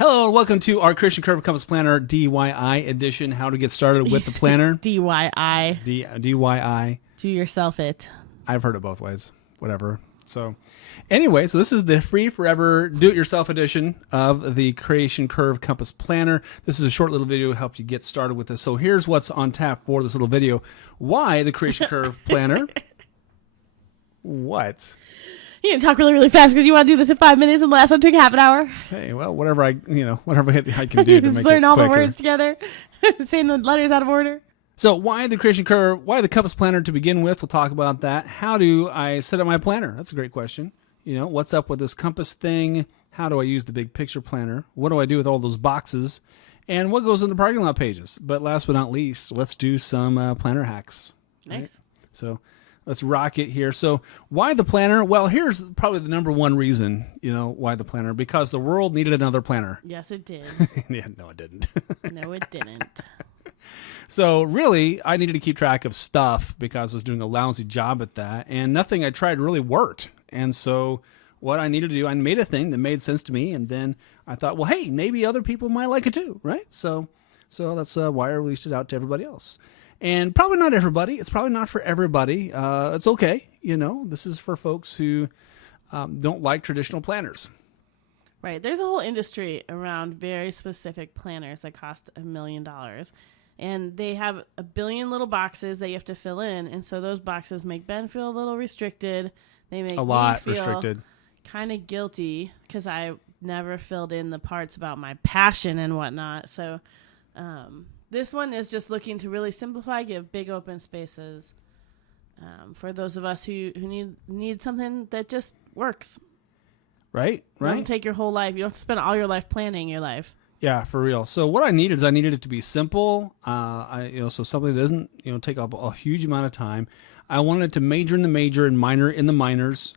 Hello and welcome to our Creation Curve Compass Planner DIY edition. How to get started with the planner. DIY. DIY. Do yourself it. I've heard it both ways. Whatever. So anyway, so this is the free forever do-it-yourself edition of the Creation Curve Compass Planner. This is a short little video to help you get started with this. So here's what's on tap for this little video. Why the Creation Curve Planner? What? You can talk really, really fast because you want to do this in 5 minutes and the last one took half an hour. Hey, well, whatever I can do to Just make learn it all quicker. the words together, saying the letters out of order. So why the Creation Curve? Why the Compass Planner to begin with? We'll talk about that. How do I set up my planner? That's a great question. You know, what's up with this compass thing? How do I use the big picture planner? What do I do with all those boxes? And what goes in the parking lot pages? But last but not least, let's do some planner hacks. Nice. Right? So let's rock it here. So why the planner? Well, here's probably the number one reason, why the planner. Because the world needed another planner. Yes, it did. Yeah, no, it didn't. No, it didn't. So really, I needed to keep track of stuff because I was doing a lousy job at that, and nothing I tried really worked. And so what I needed to do, I made a thing that made sense to me, and then I thought, well, hey, maybe other people might like it too, right? So that's why I released it out to everybody else. And probably not everybody. It's probably not for everybody. It's okay. This is for folks who don't like traditional planners. Right. There's a whole industry around very specific planners that cost $1 million. And they have a billion little boxes that you have to fill in. And so those boxes make Ben feel a little restricted. They make A lot me feel restricted. kind of guilty because I never filled in the parts about my passion and whatnot. So this one is just looking to really simplify, give big open spaces for those of us who need something that just works. Right? Doesn't take your whole life. You don't have to spend all your life planning your life. Yeah, for real. So what I needed it to be simple. So something that doesn't, take up a huge amount of time. I wanted it to major in the major and minor in the minors.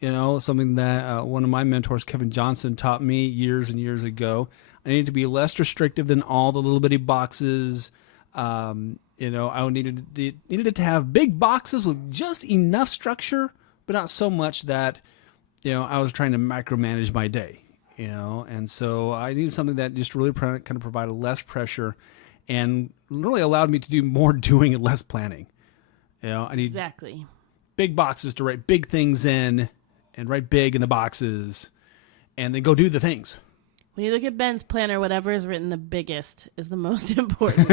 Something that one of my mentors, Kevin Johnson, taught me years and years ago. I needed to be less restrictive than all the little bitty boxes. I needed it to have big boxes with just enough structure, but not so much that, I was trying to micromanage my day. And so I needed something that just really kind of provided less pressure and really allowed me to do more doing and less planning. I need Exactly. big boxes to write big things in and write big in the boxes and then go do the things. When you look at Ben's planner, whatever is written the biggest is the most important.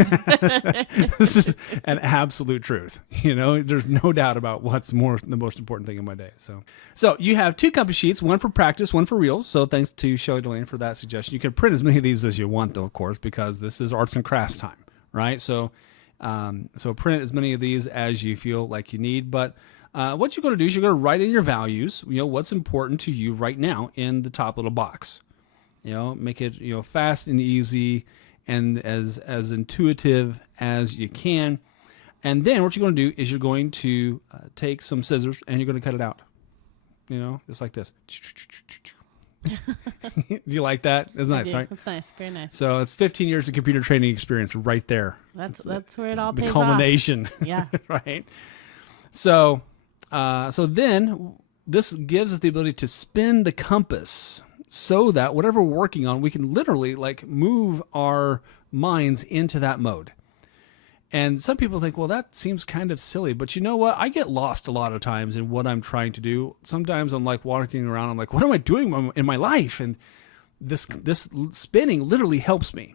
This is an absolute truth. There's no doubt about what's the most important thing in my day. So you have 2 compass sheets, one for practice, one for reels. So thanks to Shelley Delane for that suggestion. You can print as many of these as you want, though, of course, because this is arts and crafts time, right? So print as many of these as you feel like you need. But what you're going to do is you're going to write in your values, what's important to you right now in the top little box. Make it, fast and easy and as intuitive as you can. And then what you're going to do is you're going to take some scissors and you're going to cut it out, just like this. Do you like that? It's nice, right? That's nice. Very nice. So it's 15 years of computer training experience right there. That's where it all pays the off. culmination. Yeah. Right. So then this gives us the ability to spin the compass so that whatever we're working on, we can literally move our minds into that mode. And some people think, well, that seems kind of silly, but you know what? I get lost a lot of times in what I'm trying to do. Sometimes I'm walking around, I'm like, what am I doing in my life? And this spinning literally helps me,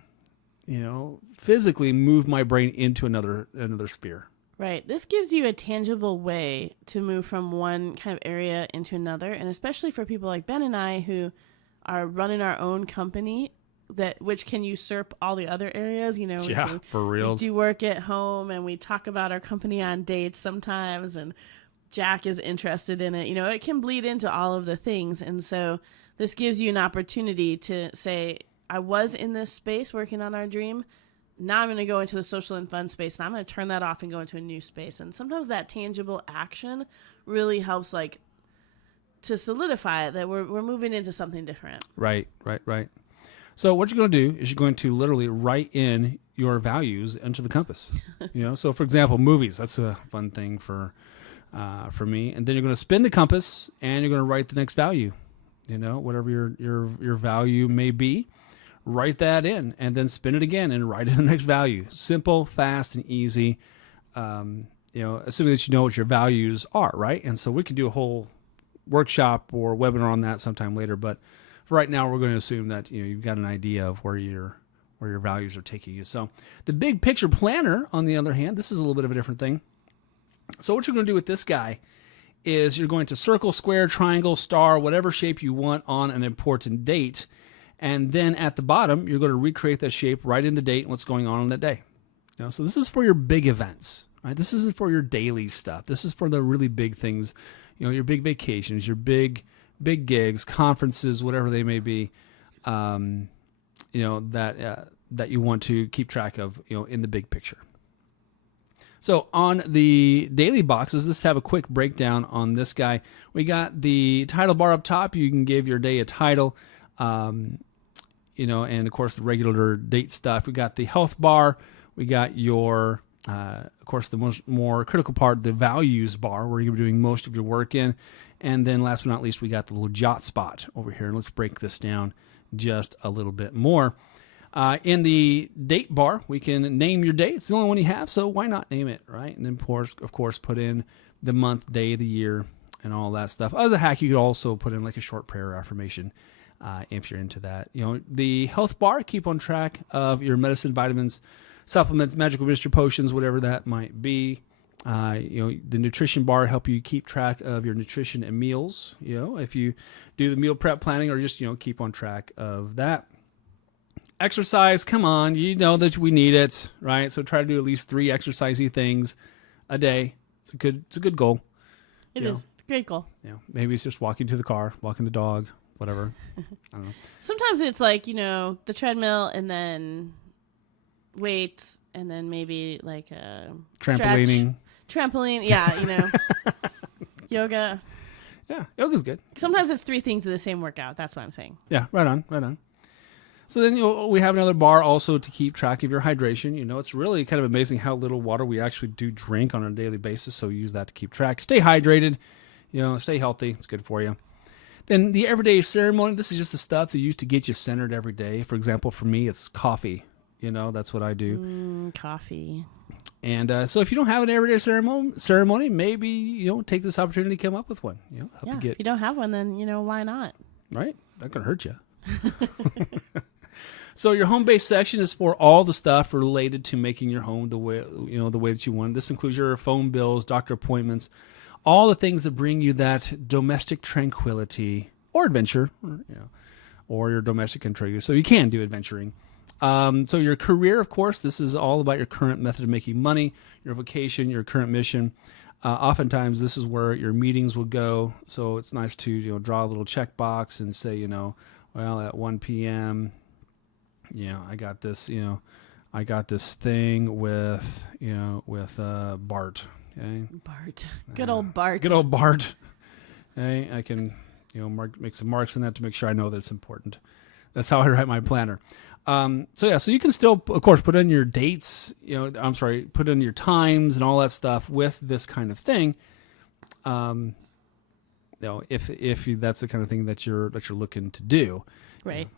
physically move my brain into another sphere. Right. This gives you a tangible way to move from one kind of area into another. And especially for people like Ben and I who are running our own company which can usurp all the other areas, For reals. We do work at home and we talk about our company on dates sometimes and Jack is interested in it. It can bleed into all of the things. And so this gives you an opportunity to say, I was in this space working on our dream. Now I'm going to go into the social and fun space and I'm going to turn that off and go into a new space. And sometimes that tangible action really helps to solidify that we're moving into something different. Right. So what you're going to do is you're going to literally write in your values into the compass. So for example, movies, that's a fun thing for me. And then you're going to spin the compass and you're going to write the next value, whatever your value may be. write that in, and then spin it again and write in the next value. Simple, fast, and easy. Assuming that you know what your values are, right? And so we could do a whole workshop or webinar on that sometime later. But for right now, we're going to assume that you've got an idea of where your values are taking you. So the big picture planner, on the other hand, this is a little bit of a different thing. So what you're going to do with this guy is you're going to circle, square, triangle, star, whatever shape you want on an important date. And then at the bottom, you're going to recreate that shape right in the date and what's going on that day. So this is for your big events, right? This isn't for your daily stuff. This is for the really big things, your big vacations, your big gigs, conferences, whatever they may be, that you want to keep track of, in the big picture. So on the daily boxes, let's have a quick breakdown on this guy. We got the title bar up top. You can give your day a title, and of course the regular date stuff. We got the health bar. We got your, of course, the more critical part, the values bar, where you're doing most of your work in. And then last but not least, we got the little jot spot over here. And let's break this down just a little bit more. In the date bar, we can name your date. It's the only one you have, so why not name it, right? And then, of course, put in the month, day, the year, and all that stuff. As a hack, you could also put in like a short prayer or affirmation if you're into that. The health bar, keep on track of your medicine, vitamins, supplements, magical mystery potions, whatever that might be. The nutrition bar help you keep track of your nutrition and meals. If you do the meal prep planning or just keep on track of that. Exercise, come on, you know that we need it, right? So try to do at least 3 exercisey things a day. It's a good goal. It is. It's a great goal. Maybe it's just walking to the car, walking the dog, whatever. I don't know. Sometimes it's like the treadmill and then weights and then maybe like a trampolining. Trampoline, yeah, yoga. Yeah, yoga's good. Sometimes it's 3 things in the same workout. That's what I'm saying. Yeah, right on. So then we have another bar also to keep track of your hydration. It's really kind of amazing how little water we actually do drink on a daily basis. So use that to keep track. Stay hydrated, stay healthy. It's good for you. Then the everyday ceremony. This is just the stuff that used to get you centered every day. For example, for me, it's coffee. That's what I do. Coffee. And so if you don't have an everyday ceremony, maybe take this opportunity to come up with one. Help you get. If you don't have one, then why not? Right, not gonna hurt you. So your home base section is for all the stuff related to making your home the way that you want. This includes your phone bills, doctor appointments, all the things that bring you that domestic tranquility or adventure, or your domestic intrigue. So you can do adventuring. So your career, of course, this is all about your current method of making money, your vocation, your current mission. Oftentimes, this is where your meetings will go. So it's nice to draw a little checkbox and say, well, at 1 p.m., I got this, thing with Bart. Okay? Bart, good old Bart. Good old Bart. Okay, I can make some marks in that to make sure I know that it's important. That's how I write my planner. So you can still, of course, put in your dates, put in your times and all that stuff with this kind of thing. If that's the kind of thing that you're looking to do. Right.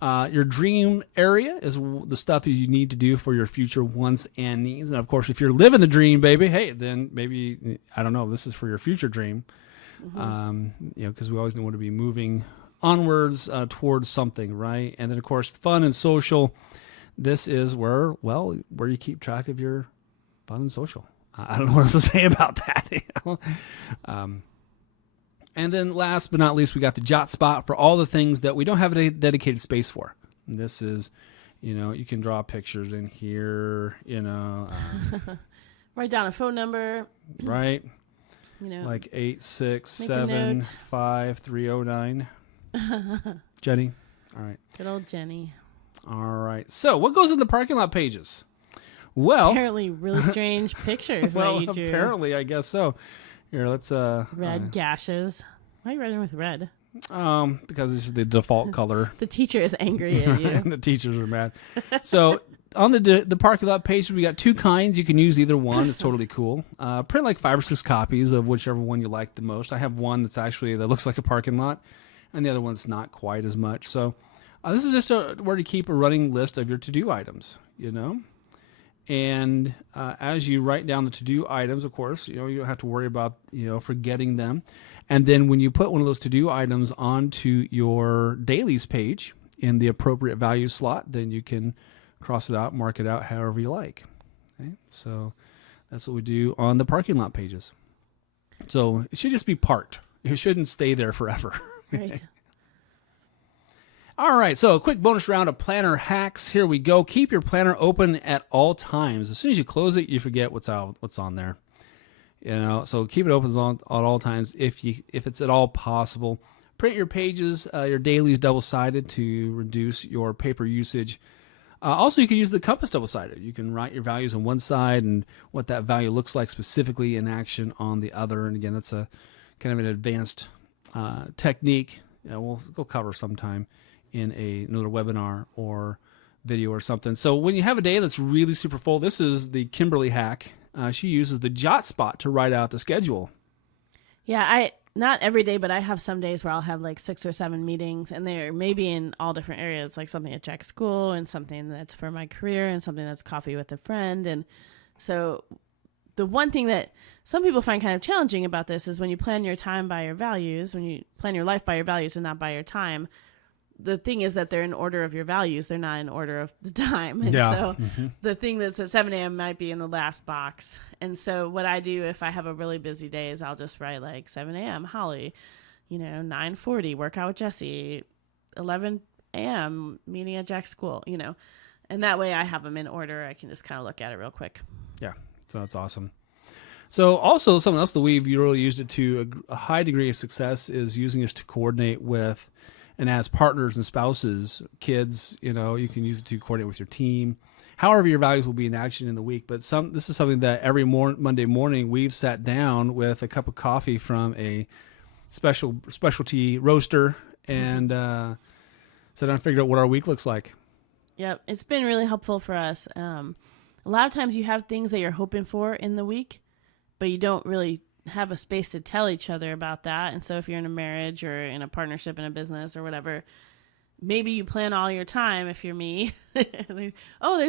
Your dream area is the stuff that you need to do for your future wants and needs. And of course, if you're living the dream, baby, hey, then maybe, I don't know, this is for your future dream. Because we always want to be moving onwards towards something, right? And then of course fun and social, this is where you keep track of your fun and social. I don't know what else to say about that. And then last but not least, we got the jot spot for all the things that we don't have a dedicated space for. And this is you can draw pictures in here, write down a phone number, right? Like 867-5309. Jenny. All right. Good old Jenny. All right. So what goes in the parking lot pages? Well, apparently really strange pictures that you drew. Apparently, I guess so. Here, let's red gashes. Why are you writing with red? Because this is the default color. The teacher is angry at you. The teachers are mad. So on the parking lot page, we got 2 kinds. You can use either one. It's totally cool. Print like 5 or 6 copies of whichever one you like the most. I have one that looks like a parking lot, and the other one's not quite as much. So This is just where to keep a running list of your to-do items, you know? And as you write down the to-do items, of course, you don't have to worry about, forgetting them. And then when you put one of those to-do items onto your dailies page in the appropriate value slot, then you can cross it out, mark it out however you like. Okay? So that's what we do on the parking lot pages. So it should just be parked. It shouldn't stay there forever. Right. All right, so a quick bonus round of planner hacks. Here we go. Keep your planner open at all times. As soon as you close it, you forget what's on there. So keep it open at all times if it's at all possible. Print your pages, your dailies double-sided to reduce your paper usage. Also, you can use the compass double-sided. You can write your values on one side and what that value looks like specifically in action on the other. And again, that's a kind of an advanced technique. We'll cover sometime in another webinar or video or something. So when you have a day that's really super full, this is the Kimberly hack. She uses the JotSpot to write out the schedule. Yeah, not every day, but I have some days where I'll have like 6 or 7 meetings, and they're maybe in all different areas, like something at Jack's school and something that's for my career and something that's coffee with a friend. And so the one thing that some people find kind of challenging about this is when you plan your time by your values, when you plan your life by your values and not by your time, the thing is that they're in order of your values. They're not in order of the time. And so the thing that's at 7 a.m. might be in the last box. And so what I do if I have a really busy day is I'll just write like 7 a.m. Holly, 9:40, workout with Jesse, 11 a.m. meeting at Jack's school, and that way I have them in order. I can just kind of look at it real quick. Yeah. So that's awesome. So also something else that we've really used it to a high degree of success is using this to coordinate with and as partners and spouses, kids, you can use it to coordinate with your team. However, your values will be in action in the week. But this is something that every Monday morning we've sat down with a cup of coffee from a specialty roaster and sat down and figured out what our week looks like. Yep, it's been really helpful for us. A lot of times you have things that you're hoping for in the week, but you don't really have a space to tell each other about that. And so if you're in a marriage or in a partnership in a business or whatever, maybe you plan all your time. If you're me, there's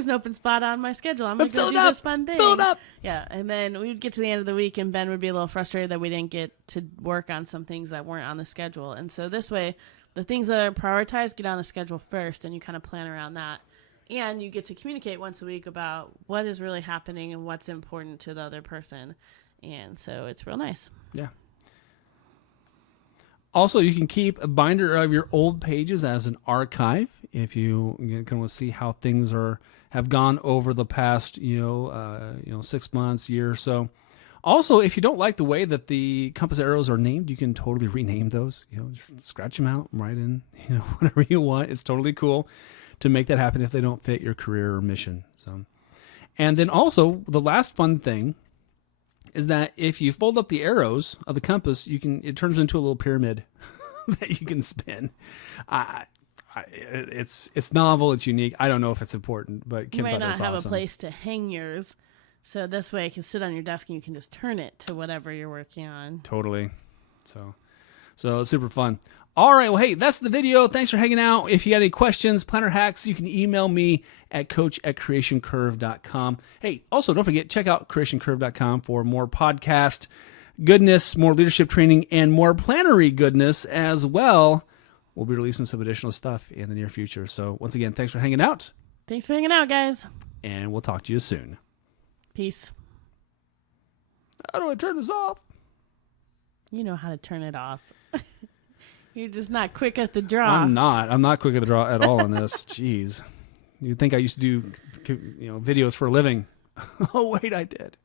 an open spot on my schedule. I'm going to go do this fun thing. Let's fill it up. Yeah. And then we would get to the end of the week and Ben would be a little frustrated that we didn't get to work on some things that weren't on the schedule. And so this way, the things that are prioritized get on the schedule first and you kind of plan around that. And you get to communicate once a week about what is really happening and what's important to the other person. And so it's real nice. Yeah. Also, you can keep a binder of your old pages as an archive if you can see how things have gone over the past 6 months, year or so. Also, if you don't like the way that the compass arrows are named, you can totally rename those. Just scratch them out, write in whatever you want. It's totally cool to make that happen if they don't fit your career or mission. So, and then also the last fun thing is that if you fold up the arrows of the compass, it turns into a little pyramid that you can spin. It's novel, it's unique. I don't know if it's important, but Kim you might thought it was not have awesome. A place to hang yours, so this way it can sit on your desk and you can just turn it to whatever you're working on. Totally. So it's super fun. All right, well, hey, that's the video. Thanks for hanging out. If you got any questions, planner hacks, you can email me at coach@creationcurve.com. Hey, also, don't forget, check out creationcurve.com for more podcast goodness, more leadership training, and more plannery goodness as well. We'll be releasing some additional stuff in the near future. So once again, thanks for hanging out. Thanks for hanging out, guys. And we'll talk to you soon. Peace. How do I turn this off? You know how to turn it off. You're just not quick at the draw. I'm not quick at the draw at all on this. Jeez. You'd think I used to do videos for a living. Oh, wait, I did.